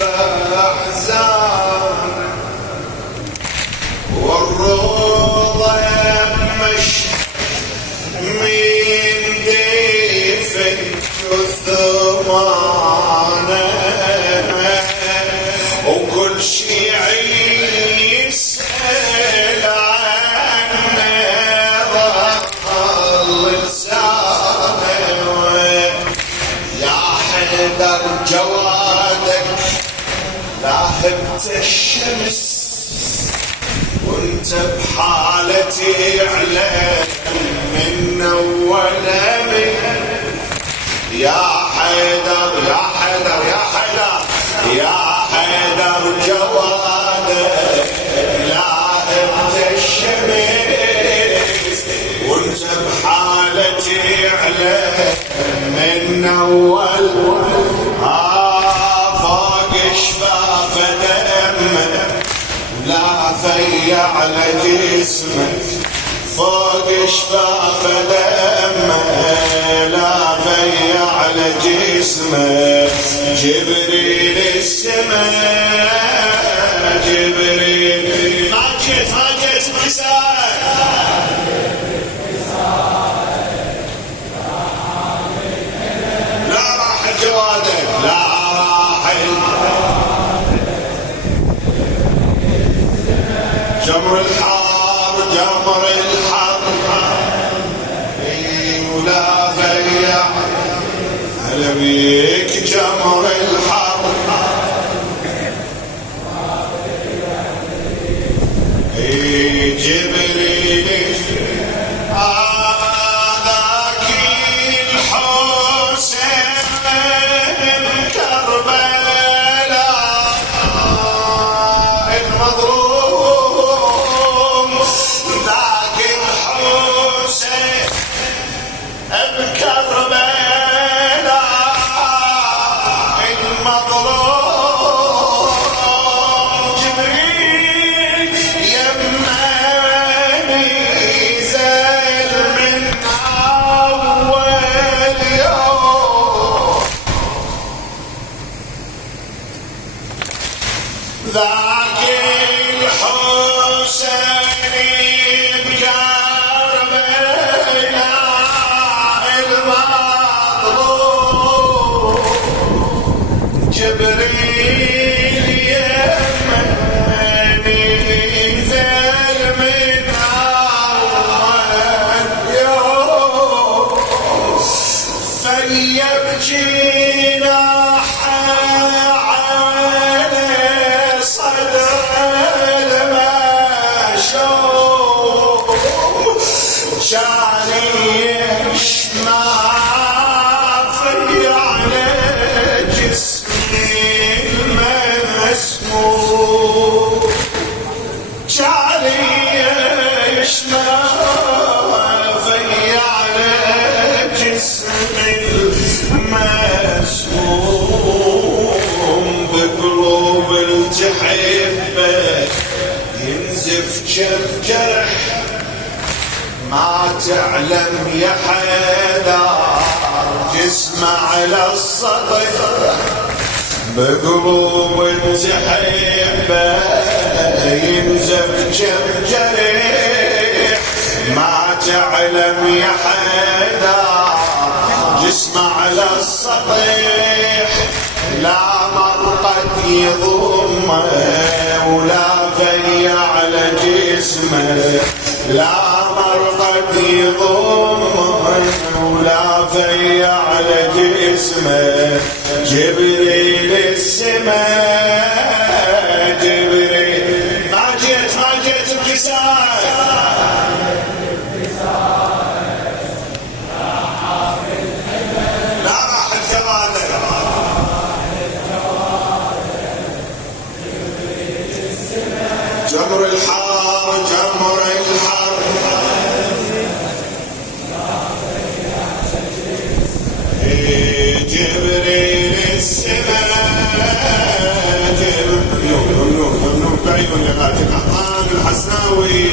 بأحزان والروضة مش من دفن كثرانه وكل شيعي يسأل عنه ظل لسانه يا حيدر جوادك لاهبت الشمس وانت بحالتي علم من اول من يا حيدر يا حيدر يا حيدر يا حيدر جوادك لاهبت الشمس وانت بحالتي علم من اول فوق شفاف دمك لا في على جسمك فوق شفاف دمك لا في على جسمك جبريل السماء جبريل ما جيت لا راح جوادك لا راح جمر الحار جمر الحر ولا فيع هلا بيك جمر الحر جبريل هذاك الحسين كربلاء المظلوم ذاك الحسين بكربلاء المظلوم جبريل يمني زال من أول يوم ذاك الحسين بكربلاء المظلوم جبريل يمني زال من أول يوم فيبجينا على صدر المشوق كان يشمع في على جسمي المسموم كان يشمع في على جسمي المسموم بقلوب التحبه ينزف كم جرح ما تعلم يا حيدر جسمه على الصدر بقلوب التحبه ينزف كم جرح ما تعلم يا حيدر جسمه على السطح لا مرقد يضمه ولا في على جسمه لا مرقد يضمه ولا في على جسمه جبريل السماء جبريل ما جيت بكسار لا راح الجوادك جمر الحار جمر الحر جبريل السماء ممنوع بعيون لغاية الأحضان الحسناوي